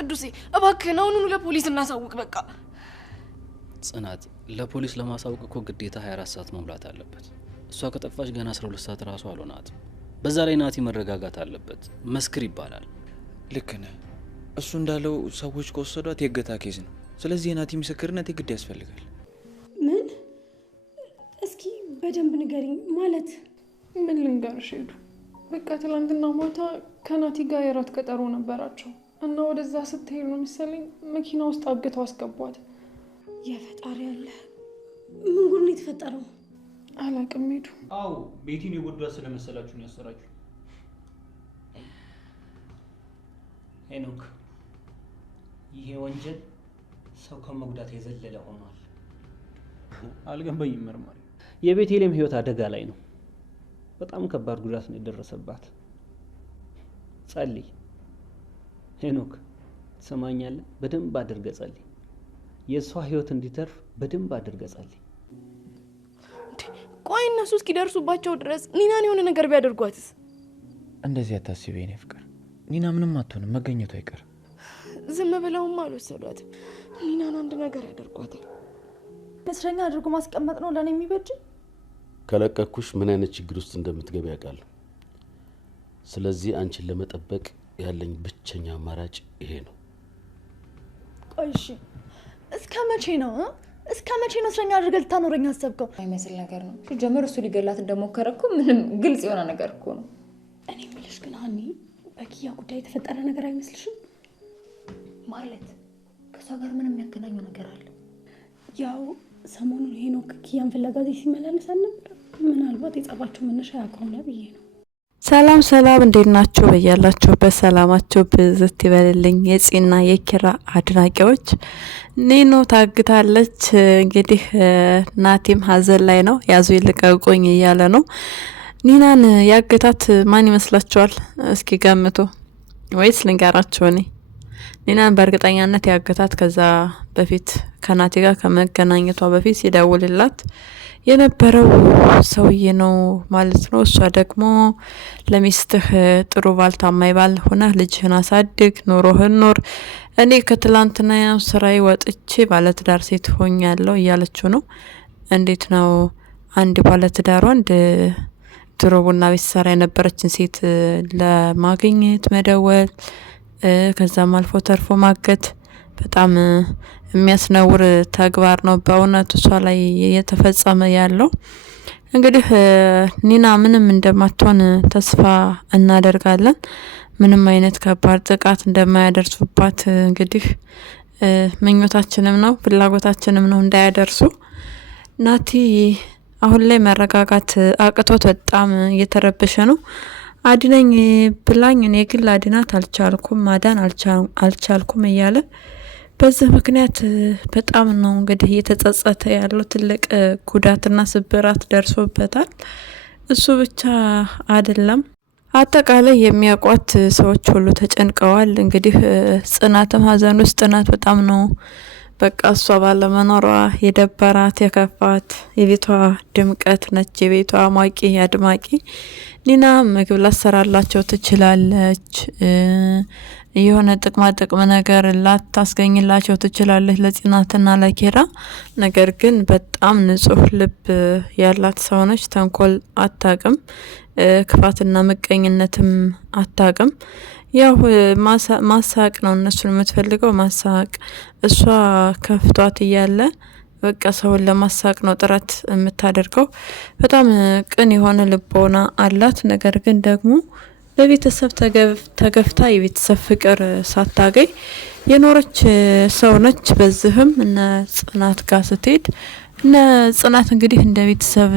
ቅዱሴ እባክህ አሁኑኑ ለፖሊስ እናሳውቅ በቃ። ጽናት ለፖሊስ ለማሳወቅ እኮ ግዴታ 24 ሰዓት መሙላት አለበት። እሷ ከጠፋች ገና 12 ሰዓት ራሱ አልሆናትም። በዛ ላይ ናቲ መረጋጋት አለበት። መስክር ይባላል። ልክ ነህ። እሱ እንዳለው ሰዎች ከወሰዷት የእገታ ኬዝ ነው። ስለዚህ የናቲ ምስክርነት የግድ ያስፈልጋል። ምን? እስኪ በደንብ ንገሪኝ። ማለት ምን ልንገርሽ ሄዱ። በቃ ትላንትና ማታ ከናቲ ጋር የራት ቀጠሮ ነበራቸው እና ወደዛ ስትሄድ ነው መሰለኝ መኪና ውስጥ አግተው አስገቧት። የፈጣሪ ያለ ምን ጉድ ነው የተፈጠረው? አላቅም ሄዱ። አዎ ቤቲን የጎዷት ስለመሰላችሁ ነው ያሰራችሁ። ሄኖክ ይሄ ወንጀል ሰው ከመጉዳት የዘለለ ሆኗል። አልገባኝም መርማሪ። የቤቴሌም ህይወት አደጋ ላይ ነው። በጣም ከባድ ጉዳት ነው የደረሰባት። ጸልይ ሄኖክ፣ ትሰማኛለህ? በደንብ አድርገህ ጸልይ። የእሷ ህይወት እንዲተርፍ በደንብ አድርገህ ጸልይ። ቆይ እነሱ እስኪደርሱባቸው ድረስ ኒናን የሆነ ነገር ቢያደርጓትስ? እንደዚህ አታስቢ የኔ ፍቅር። ኒና ምንም አትሆንም፣ መገኘቱ አይቀርም። ዝም ብለውም አልወሰዷትም። ኒናን አንድ ነገር ያደርጓታል። እስረኛ አድርጎ ማስቀመጥ ነው ለኔ የሚበጅ። ከለቀኩሽ ምን አይነት ችግር ውስጥ እንደምትገቢ ያውቃለሁ። ስለዚህ አንቺን ለመጠበቅ ያለኝ ብቸኛ አማራጭ ይሄ ነው። ቆይ እሺ፣ እስከ መቼ ነው እስረኛ አድርገህ ልታኖረኝ አሰብከው? አይመስል ነገር ነው። ሲጀምር እሱ ሊገላት እንደሞከረ እኮ ምንም ግልጽ የሆነ ነገር እኮ ነው። እኔ የምልሽ ግን ሀኒ፣ በኪያ ጉዳይ የተፈጠረ ነገር አይመስልሽም? ማለት ከሷ ጋር ምንም የሚያገናኘው ነገር አለ? ያው ሰሞኑን ሄኖክ ኪያን ፍለጋ ሲመላለስ አልነበር? ምናልባት የጸባቸው መነሻ ያ ከሆነ ብዬ ነው። ሰላም ሰላም፣ እንዴት ናችሁ? በያላችሁበት ሰላማችሁ ብዝት ይበልልኝ። የጽና የኪራ አድናቂዎች፣ ኒኖ ታግታለች። እንግዲህ ናቲም ሀዘን ላይ ነው። ያዙ ይልቀቁኝ እያለ ነው። ኒናን ያገታት ማን ይመስላችኋል? እስኪ ገምቱ። ወይስ ልንገራችሁ? እኔ ኒናን በእርግጠኛነት ያገታት ከዛ በፊት ከናቲ ጋር ከመገናኘቷ በፊት ሲደውልላት የነበረው ሰውዬ ነው ማለት ነው። እሷ ደግሞ ለሚስትህ ጥሩ ባል ታማኝ ባል ሆነ ልጅህን አሳድግ፣ ኑሮህን ኖር፣ እኔ ከትላንትና ስራዬ ወጥቼ ባለትዳር ሴት ሆኛለሁ እያለችው ነው። እንዴት ነው አንድ ባለትዳር ወንድ ድሮ ቡና ቤት ሰራ የነበረችን ሴት ለማግኘት መደወል፣ ከዛም አልፎ ተርፎ ማገት በጣም የሚያስነውር ተግባር ነው በእውነት እሷ ላይ እየተፈጸመ ያለው። እንግዲህ ኒና ምንም እንደማትሆን ተስፋ እናደርጋለን። ምንም አይነት ከባድ ጥቃት እንደማያደርሱባት እንግዲህ ምኞታችንም ነው ፍላጎታችንም ነው እንዳያደርሱ። ናቲ አሁን ላይ መረጋጋት አቅቶት በጣም እየተረበሸ ነው። አድነኝ ብላኝ እኔ ግን ላድናት አልቻልኩም፣ ማዳን አልቻልኩም እያለ በዚህ ምክንያት በጣም ነው እንግዲህ እየተጸጸተ ያለው። ትልቅ ጉዳትና ስብራት ደርሶበታል። እሱ ብቻ አይደለም፣ አጠቃላይ የሚያውቋት ሰዎች ሁሉ ተጨንቀዋል። እንግዲህ ጽናትም ሀዘን ውስጥ ናት። በጣም ነው በቃ እሷ ባለመኖሯ የደበራት የከፋት። የቤቷ ድምቀት ነች፣ የቤቷ አሟቂ አድማቂ። ኒና ምግብ ላሰራላቸው ትችላለች፣ የሆነ ጥቅም ነገር ላታስገኝላቸው ትችላለች ለጽናትና ለኪራ። ነገር ግን በጣም ንጹህ ልብ ያላት ሰው ነች። ተንኮል አታቅም፣ ክፋትና ምቀኝነትም አታቅም። ያው ማሳቅ ነው እነሱን የምትፈልገው ማሳቅ። እሷ ከፍቷት እያለ በቃ ሰውን ለማሳቅ ነው ጥረት የምታደርገው። በጣም ቅን የሆነ ልቦና አላት። ነገር ግን ደግሞ በቤተሰብ ተገፍታ የቤተሰብ ፍቅር ሳታገኝ የኖረች ሰው ነች። በዚህም እነ ጽናት ጋር ስትሄድ እነ ጽናት እንግዲህ እንደ ቤተሰብ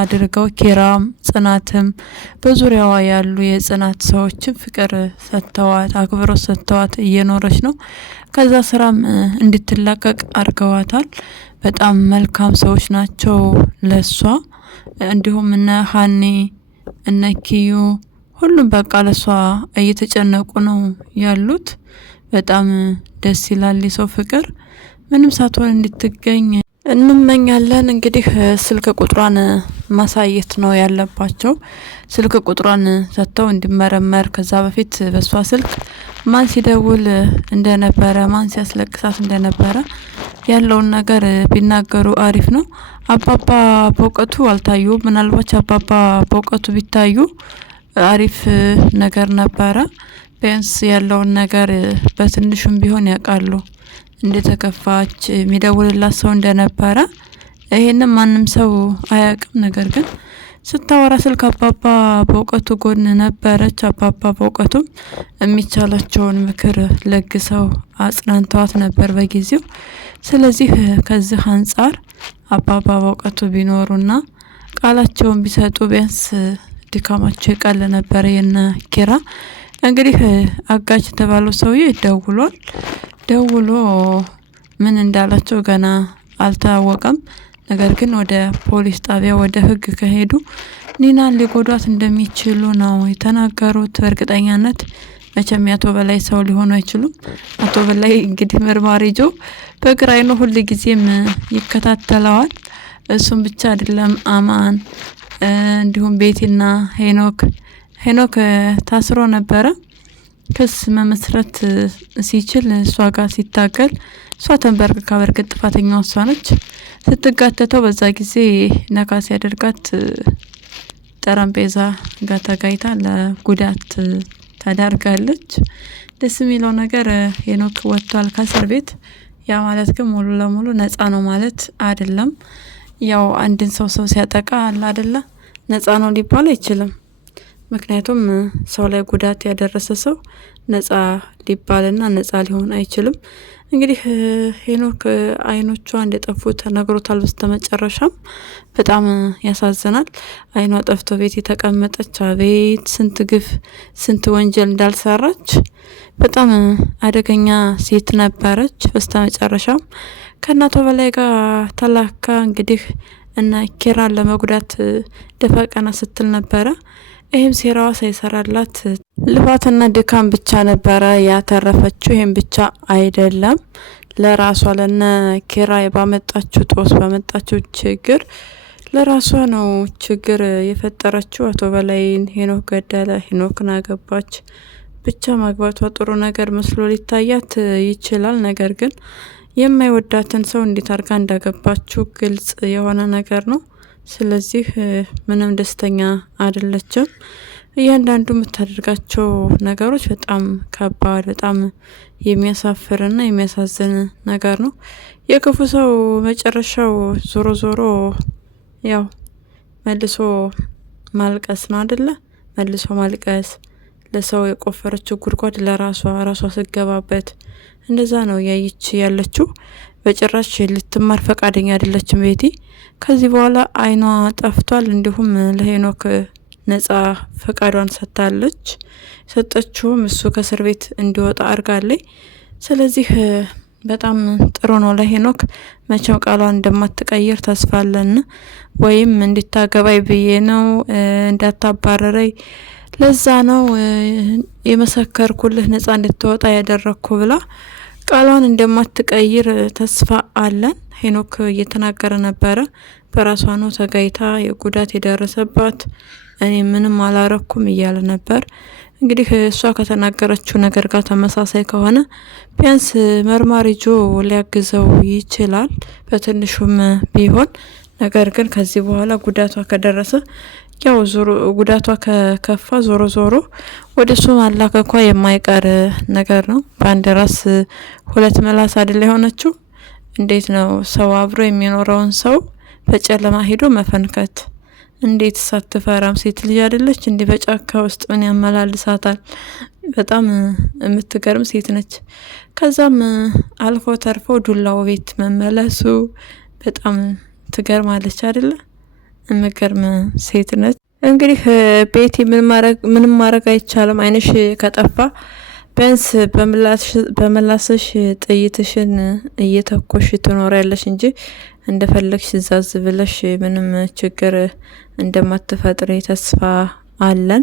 አድርገው ኪራም ጽናትም በዙሪያዋ ያሉ የጽናት ሰዎችም ፍቅር ሰጥተዋት አክብሮት ሰጥተዋት እየኖረች ነው። ከዛ ስራም እንድትላቀቅ አድርገዋታል። በጣም መልካም ሰዎች ናቸው ለሷ። እንዲሁም እነ ሀኒ እነ ኪዩ ሁሉም በቃ ለሷ እየተጨነቁ ነው ያሉት። በጣም ደስ ይላል የሰው ፍቅር። ምንም ሳትሆን እንድትገኝ እንመኛለን። እንግዲህ ስልክ ቁጥሯን ማሳየት ነው ያለባቸው። ስልክ ቁጥሯን ሰጥተው እንዲመረመር። ከዛ በፊት በሷ ስልክ ማን ሲደውል እንደነበረ ማን ሲያስለቅሳት እንደነበረ ያለውን ነገር ቢናገሩ አሪፍ ነው። አባባ በእውቀቱ አልታዩ። ምናልባት አባባ በእውቀቱ ቢታዩ አሪፍ ነገር ነበረ። ቢያንስ ያለውን ነገር በትንሹም ቢሆን ያውቃሉ። እንደተከፋች የሚደውልላት ሰው እንደነበረ ይሄንን ማንም ሰው አያውቅም። ነገር ግን ስታወራ ስልክ አባባ በእውቀቱ ጎን ነበረች። አባባ በእውቀቱ የሚቻላቸውን ምክር ለግሰው አጽናንተዋት ነበር በጊዜው። ስለዚህ ከዚህ አንጻር አባባ በእውቀቱ ቢኖሩና ቃላቸውን ቢሰጡ ቢያንስ ድካማቸው ይቀል ነበር። የነ ኪራ እንግዲህ አጋች የተባለው ሰውዬ ደውሎ ምን እንዳላቸው ገና አልታወቀም። ነገር ግን ወደ ፖሊስ ጣቢያ ወደ ህግ ከሄዱ ኒናን ሊጎዷት እንደሚችሉ ነው የተናገሩት። በእርግጠኛነት መቼም አቶ በላይ ሰው ሊሆኑ አይችሉም። አቶ በላይ እንግዲህ መርማሪ ጆ በግራ አይኑ ሁሉ ጊዜም ይከታተለዋል። እሱም ብቻ አይደለም አማን እንዲሁም ቤቲና ሄኖክ ታስሮ ነበረ። ክስ መመስረት ሲችል እሷ ጋር ሲታገል እሷ ተንበርክካ በርግጥ ጥፋተኛዋ እሷ ነች። ስትጋተተው በዛ ጊዜ ነካ ሲያደርጋት ጠረጴዛ ጋር ተጋይታ ለጉዳት ተዳርጋለች። ደስ የሚለው ነገር ሄኖክ ወጥቷል ከእስር ቤት። ያ ማለት ግን ሙሉ ለሙሉ ነፃ ነው ማለት አይደለም። ያው አንድን ሰው ሲያጠቃ አለ አይደለ ነፃ ነው ሊባል አይችልም። ምክንያቱም ሰው ላይ ጉዳት ያደረሰ ሰው ነፃ ሊባልና ነፃ ሊሆን አይችልም። እንግዲህ ሄኖክ አይኖቿ እንደጠፉ ተነግሮታል። በስተመጨረሻም በጣም ያሳዝናል። አይኗ ጠፍቶ ቤት የተቀመጠች አቤት ስንት ግፍ ስንት ወንጀል እንዳልሰራች በጣም አደገኛ ሴት ነበረች። በስተመጨረሻም ከእናቷ በላይ ጋር ተላካ እንግዲህ እና ኪራን ለመጉዳት ደፋ ቀና ስትል ነበረ። ይህም ሴራዋ ሳይሰራላት ልፋትና ድካም ብቻ ነበረ ያተረፈችው። ይህም ብቻ አይደለም ለራሷ ለነ ኪራ ባመጣችው ጦስ ባመጣችው ችግር ለራሷ ነው ችግር የፈጠረችው። አቶ በላይን ሄኖክ ገደለ፣ ሄኖክን አገባች። ብቻ ማግባቷ ጥሩ ነገር መስሎ ሊታያት ይችላል። ነገር ግን የማይወዳትን ሰው እንዴት አድርጋ እንዳገባችው ግልጽ የሆነ ነገር ነው። ስለዚህ ምንም ደስተኛ አይደለችም። እያንዳንዱ የምታደርጋቸው ነገሮች በጣም ከባድ በጣም የሚያሳፍርና የሚያሳዝን ነገር ነው። የክፉ ሰው መጨረሻው ዞሮ ያው መልሶ ማልቀስ ነው አይደለ? መልሶ ማልቀስ፣ ለሰው የቆፈረችው ጉድጓድ ራሷ ስገባበት እንደዛ ነው ያይች ያለችው። በጭራሽ ልትማር ፈቃደኛ አይደለችም ቤቲ። ከዚህ በኋላ አይኗ ጠፍቷል። እንዲሁም ለሄኖክ ነፃ ፈቃዷን ሰጥታለች። ሰጠችውም እሱ ከእስር ቤት እንዲወጣ አድርጋለች። ስለዚህ በጣም ጥሩ ነው ለሄኖክ። መቼም ቃሏን እንደማትቀይር ተስፋ አለን። ወይም እንድታገባይ ብዬ ነው እንዳታባረረኝ ለዛ ነው የመሰከርኩልህ ነፃ እንድትወጣ ያደረግኩ ብላ ቃሏን እንደማትቀይር ተስፋ አለን። ሄኖክ እየተናገረ ነበረ። በራሷ ነው ተጋይታ የጉዳት የደረሰባት እኔ ምንም አላረኩም እያለ ነበር። እንግዲህ እሷ ከተናገረችው ነገር ጋር ተመሳሳይ ከሆነ ቢያንስ መርማሪ ጆ ሊያግዘው ይችላል በትንሹም ቢሆን። ነገር ግን ከዚህ በኋላ ጉዳቷ ከደረሰ ያው ጉዳቷ ከከፋ ዞሮ ወደ እሱ ማላከኳ የማይቀር ነገር ነው። በአንድ ራስ ሁለት ምላስ አይደል የሆነችው። እንዴት ነው ሰው አብሮ የሚኖረውን ሰው በጨለማ ሄዶ መፈንከት? እንዴት ሳትፈራም ሴት ልጅ አይደለች? እንዲህ በጫካ ውስጥ ምን ያመላልሳታል? በጣም የምትገርም ሴት ነች። ከዛም አልፎ ተርፎ ዱላው ቤት መመለሱ በጣም ትገርማለች አይደለ? የምገርም ሴት ነች። እንግዲህ ቤቲ ምንም ማድረግ አይቻልም። አይንሽ ከጠፋ ቢያንስ በመላስሽ ጥይትሽን እየተኮሽ ትኖሪያለሽ እንጂ እንደፈለግሽ ዛዝ ብለሽ ምንም ችግር እንደማትፈጥሪ ተስፋ አለን።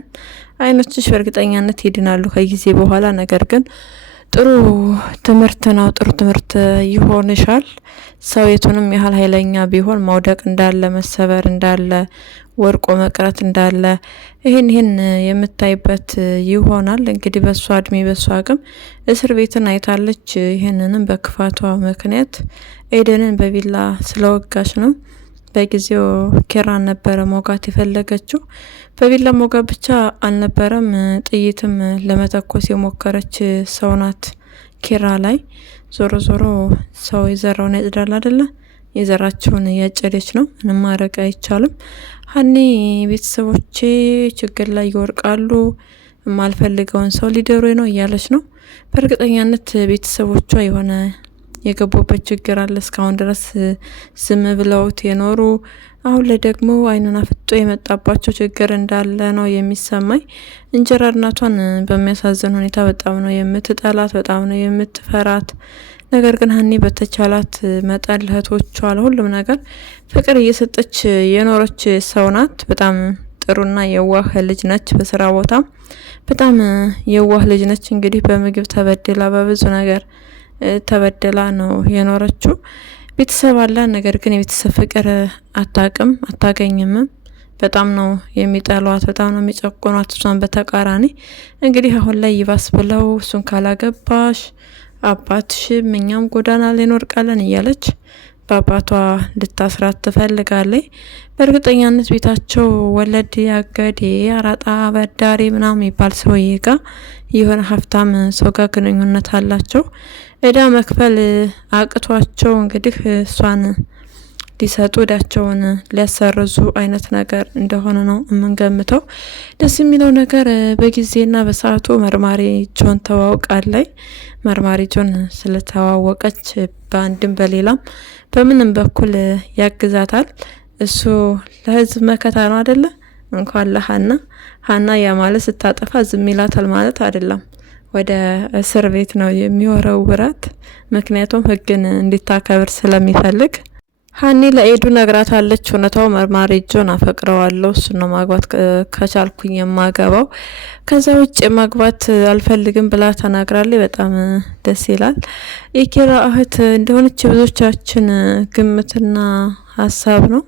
አይኖችሽ በእርግጠኛነት ይድናሉ ከጊዜ በኋላ። ነገር ግን ጥሩ ትምህርት ነው። ጥሩ ትምህርት ይሆንሻል። ሰው የቱንም ያህል ኃይለኛ ቢሆን መውደቅ እንዳለ፣ መሰበር እንዳለ፣ ወርቆ መቅረት እንዳለ ይህን የምታይበት ይሆናል። እንግዲህ በሷ እድሜ በሷ አቅም እስር ቤትን አይታለች። ይህንንም በክፋቷ ምክንያት ኤደንን በቢላ ስለወጋች ነው። በጊዜው ኪራን ነበረ ሞጋት የፈለገችው። በቢላ ሞጋት ብቻ አልነበረም፣ ጥይትም ለመተኮስ የሞከረች ሰው ናት ኪራ ላይ። ዞሮ ዞሮ ሰው የዘራውን ያጭዳል አይደለ? የዘራቸውን ያጨደች ነው። ምንም ማድረግ አይቻልም። ሀኒ ቤተሰቦቼ ችግር ላይ ይወርቃሉ፣ የማልፈልገውን ሰው ሊደሩ ነው እያለች ነው። በእርግጠኛነት ቤተሰቦቿ የሆነ የገቡበት ችግር አለ። እስካሁን ድረስ ዝም ብለውት የኖሩ አሁን ላይ ደግሞ አይኑን አፍጦ የመጣባቸው ችግር እንዳለ ነው የሚሰማኝ። እንጀራ እናቷን በሚያሳዝን ሁኔታ በጣም ነው የምትጠላት፣ በጣም ነው የምትፈራት። ነገር ግን ሀኒ በተቻላት መጠን ለእህቶቿ ለሁሉም ነገር ፍቅር እየሰጠች የኖረች ሰው ናት። በጣም ጥሩና የዋህ ልጅ ነች። በስራ ቦታ በጣም የዋህ ልጅ ነች። እንግዲህ በምግብ ተበድላ በብዙ ነገር ተበድላ ነው የኖረችው። ቤተሰብ አላት፣ ነገር ግን የቤተሰብ ፍቅር አታቅም አታገኝም። በጣም ነው የሚጠሏት፣ በጣም ነው የሚጨቁኗት። እሷን በተቃራኒ እንግዲህ አሁን ላይ ይባስ ብለው እሱን ካላገባሽ አባትሽም እኛም ጎዳና ላይ እንወድቃለን እያለች በአባቷ ልታስራት ትፈልጋለች። በእርግጠኛነት ቤታቸው ወለድ ያገዴ አራጣ በዳሪ ምናምን የሚባል ሰውዬ ጋር የሆነ ሀብታም ሰው ጋር ግንኙነት አላቸው። እዳ መክፈል አቅቷቸው እንግዲህ እሷን ሊሰጡ እዳቸውን ሊያሰርዙ አይነት ነገር እንደሆነ ነው የምንገምተው። ደስ የሚለው ነገር በጊዜና በሰዓቱ መርማሪ ጆን ተዋውቃለች። መርማሪ ጆን ስለተዋወቀች በአንድም በሌላም በምንም በኩል ያግዛታል። እሱ ለህዝብ መከታ ነው አይደለ? እንኳን ሀና ያ ማለት ስታጠፋ ዝም ይላታል ማለት አይደለም። ወደ እስር ቤት ነው የሚወረውራት። ምክንያቱም ህግን እንዲታከብር ስለሚፈልግ። ሀኒ ለኤዱ ነግራታለች። እውነታው መርማሪ ጆን አፈቅረዋለሁ፣ እሱን ነው ማግባት ከቻልኩኝ የማገባው፣ ከዛ ውጭ ማግባት አልፈልግም ብላ ተናግራለች። በጣም ደስ ይላል። የኪራ እህት እንደሆነች ብዙዎቻችን ግምትና ሀሳብ ነው።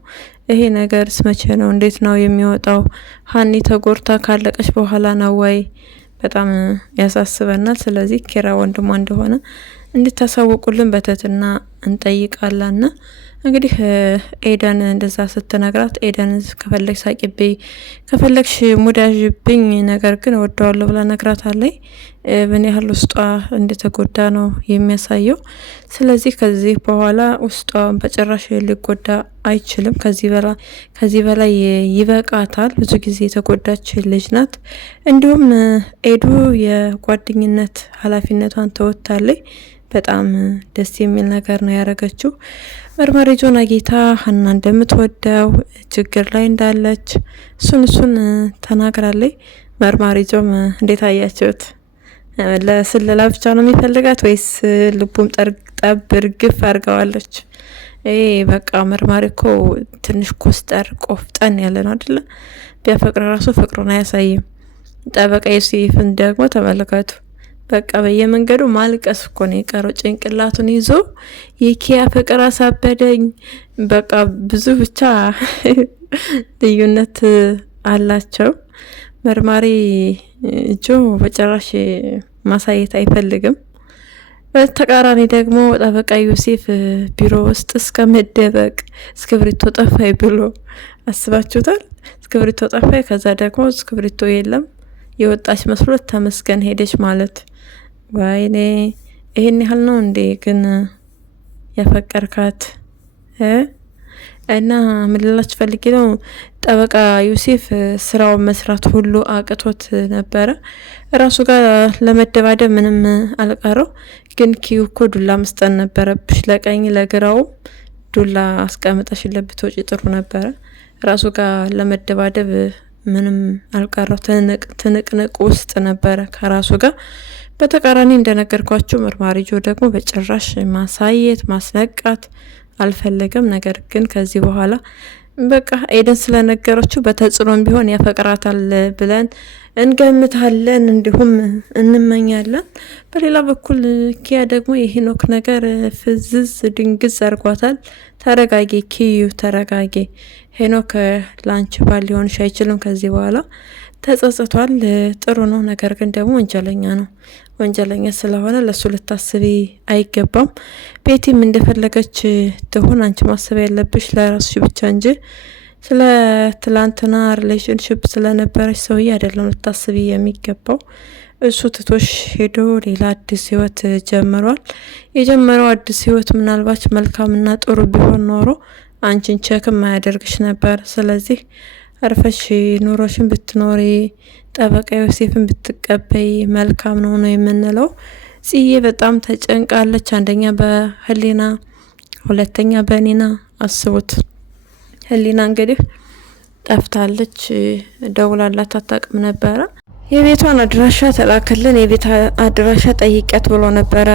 ይሄ ነገር መቼ ነው እንዴት ነው የሚወጣው? ሀኒ ተጎርታ ካለቀች በኋላ ነው ወይ? በጣም ያሳስበናል። ስለዚህ ኪራ ወንድሟ እንደሆነ እንድታሳውቁልን በትህትና እንጠይቃለን። እንግዲህ ኤደን እንደዛ ስትነግራት ኤደን ከፈለግሽ ሳቂቤ ከፈለግሽ ሙዳዥብኝ ነገር ግን እወደዋለሁ ብላ ነግራታለች። ምን ያህል ውስጧ እንደተጎዳ ነው የሚያሳየው። ስለዚህ ከዚህ በኋላ ውስጧ በጭራሽ ሊጎዳ አይችልም። ከዚህ በላይ ይበቃታል። ብዙ ጊዜ የተጎዳች ልጅ ናት። እንዲሁም ኤዱ የጓደኝነት ኃላፊነቷን ተወጥታለች። በጣም ደስ የሚል ነገር ነው ያደረገችው። መርማሪ ጆን አጌታ ሀና እንደምትወደው ችግር ላይ እንዳለች እሱን ተናግራለች። መርማሪ ጆም እንዴት አያችሁት? ለስለላ ብቻ ነው የሚፈልጋት ወይስ ልቡም ጠብ እርግፍ አድርገዋለች? በቃ መርማሪ እኮ ትንሽ ኮስተር ቆፍጠን ያለ ነው አይደለ? ቢያፈቅር ራሱ ፍቅሩን አያሳይም። ጠበቃ ዮሴፍን ደግሞ ተመልከቱ። በቃ በየመንገዱ ማልቀስ እኮ ነው የቀረው። ጭንቅላቱን ይዞ የኪያ ፍቅር አሳበደኝ። በቃ ብዙ ብቻ ልዩነት አላቸው። መርማሪ ጆ በጭራሽ ማሳየት አይፈልግም። በተቃራኒ ደግሞ ጠበቃ ዮሴፍ ቢሮ ውስጥ እስከ መደበቅ እስክብሪቶ ጠፋይ ብሎ አስባችሁታል? እስክብሪቶ ጠፋይ፣ ከዛ ደግሞ እስክብሪቶ የለም የወጣች መስሎት ተመስገን ሄደች ማለት። ወይኔ ይሄን ያህል ነው እንዴ ግን ያፈቀርካት? እና ምን ልላችሁ ፈልጌ ነው፣ ጠበቃ ዮሴፍ ስራውን መስራት ሁሉ አቅቶት ነበረ። ራሱ ጋር ለመደባደብ ምንም አልቀረው፣ ግን ኪዩ እኮ ዱላ መስጠት ነበረብሽ። ለቀኝ ለግራው ዱላ አስቀምጠሽለት ብትወጪ ጥሩ ነበረ። ራሱ ጋር ለመደባደብ ምንም አልቀረው፣ ትንቅንቅ ውስጥ ነበረ ከራሱ ጋር። በተቃራኒ እንደነገርኳችሁ መርማሪ ጆ ደግሞ በጭራሽ ማሳየት ማስነቃት አልፈለገም። ነገር ግን ከዚህ በኋላ በቃ ኤደን ስለነገረችው በተጽዕኖም ቢሆን ያፈቅራታል ብለን እንገምታለን፣ እንዲሁም እንመኛለን። በሌላ በኩል ኪያ ደግሞ የሄኖክ ነገር ፍዝዝ ድንግዝ አርጓታል። ተረጋጊ ኪዩ ተረጋጊ፣ ሄኖክ ላንቺ ባል ሊሆንሽ አይችልም ከዚህ በኋላ ተጸጽቷል። ጥሩ ነው፣ ነገር ግን ደግሞ ወንጀለኛ ነው። ወንጀለኛ ስለሆነ ለሱ ልታስቢ አይገባም። ቤቲም እንደፈለገች ትሆን፣ አንቺ ማሰብ ያለብሽ ለራስሽ ብቻ እንጂ ስለ ትላንትና ሪሌሽንሽፕ ስለነበረች ሰውዬ አይደለም ልታስቢ የሚገባው። እሱ ትቶሽ ሄዶ ሌላ አዲስ ህይወት ጀምሯል። የጀመረው አዲስ ህይወት ምናልባት መልካምና ጥሩ ቢሆን ኖሮ አንቺን ቸክም አያደርግሽ ነበር። ስለዚህ አርፈሽ ኑሮሽን ብትኖሪ ጠበቃ ዮሴፍን ብትቀበይ መልካም ነው የምንለው። ጽዬ በጣም ተጨንቃለች። አንደኛ በህሊና፣ ሁለተኛ በኒና። አስቡት፣ ህሊና እንግዲህ ጠፍታለች። ደውላላት አታውቅም ነበረ። የቤቷን አድራሻ ተላከልን፣ የቤት አድራሻ ጠይቂያት ብሎ ነበረ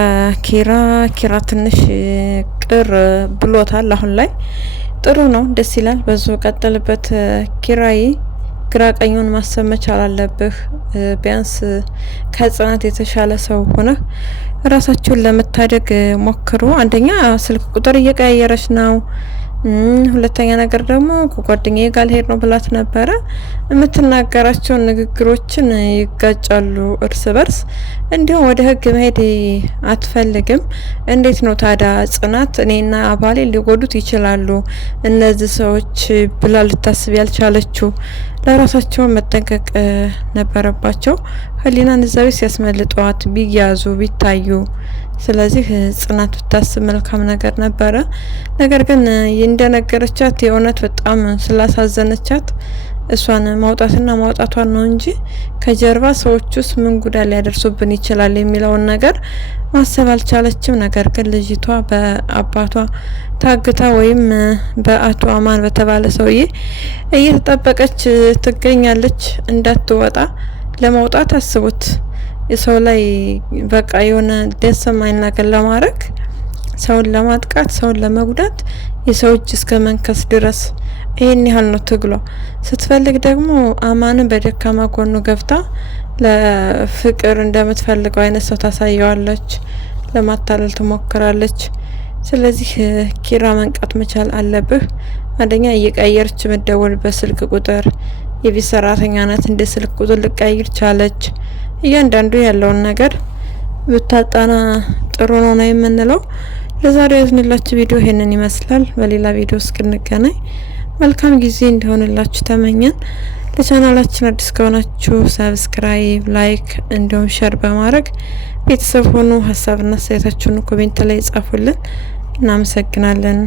ኪራ ትንሽ ቅር ብሎታል። አሁን ላይ ጥሩ ነው፣ ደስ ይላል። በዙ ቀጥልበት ኪራይ። ግራ ቀኙን ማሰብ መቻል አለብህ። ቢያንስ ከጽናት የተሻለ ሰው ሆነህ ራሳችሁን ለመታደግ ሞክሩ። አንደኛ ስልክ ቁጥር እየቀያየረች ነው። ሁለተኛ ነገር ደግሞ ከጓደኛዬ ጋር ልሄድ ነው ብላት ነበረ። የምትናገራቸውን ንግግሮችን ይጋጫሉ እርስ በርስ። እንዲሁም ወደ ህግ መሄድ አትፈልግም። እንዴት ነው ታዲያ ጽናት እኔና አባሌ ሊጎዱት ይችላሉ እነዚህ ሰዎች ብላ ልታስብ ያልቻለችው? ለራሳቸው መጠንቀቅ ነበረባቸው። ህሊናን እዛ ቤት ሲያስመልጧት ቢያዙ ቢታዩ። ስለዚህ ጽናት ብታስብ መልካም ነገር ነበረ። ነገር ግን እንደነገረቻት የእውነት በጣም ስላሳዘነቻት እሷን ማውጣትና ማውጣቷን ነው እንጂ ከጀርባ ሰዎች ውስጥ ምን ጉዳት ሊያደርሱብን ይችላል የሚለውን ነገር ማሰብ አልቻለችም። ነገር ግን ልጅቷ በአባቷ ታግታ ወይም በአቶ አማን በተባለ ሰውዬ እየተጠበቀች ትገኛለች። እንዳትወጣ ለማውጣት አስቡት። የሰው ላይ በቃ የሆነ ደስ የማይል ነገር ለማድረግ፣ ሰውን ለማጥቃት፣ ሰውን ለመጉዳት የሰው እጅ እስከ መንከስ ድረስ ይሄን ያህል ነው ትግሏ። ስትፈልግ ደግሞ አማንን በደካማ ጎኑ ገብታ ለፍቅር እንደምትፈልገው አይነት ሰው ታሳየዋለች፣ ለማታለል ትሞክራለች። ስለዚህ ኪራ መንቃት መቻል አለብህ። አንደኛ እየቀየረች የምትደውልበት ስልክ ቁጥር የቤት ሰራተኛ ናት፣ እንደ ስልክ ቁጥር ልቀይር ቻለች። እያንዳንዱ ያለውን ነገር ብታጣና ጥሩ ነው ነው የምንለው። ለዛሬ ያዝንላችሁ ቪዲዮ ይሄንን ይመስላል። በሌላ ቪዲዮ እስክንገናኝ መልካም ጊዜ እንዲሆንላችሁ ተመኘን። ለቻናላችን አዲስ ከሆናችሁ ሰብስክራይብ፣ ላይክ እንዲሁም ሸር በማድረግ ቤተሰብ ሆኑ። ሀሳብና አስተያየታችሁን ኮሜንት ላይ ጻፉልን። እናመሰግናለን።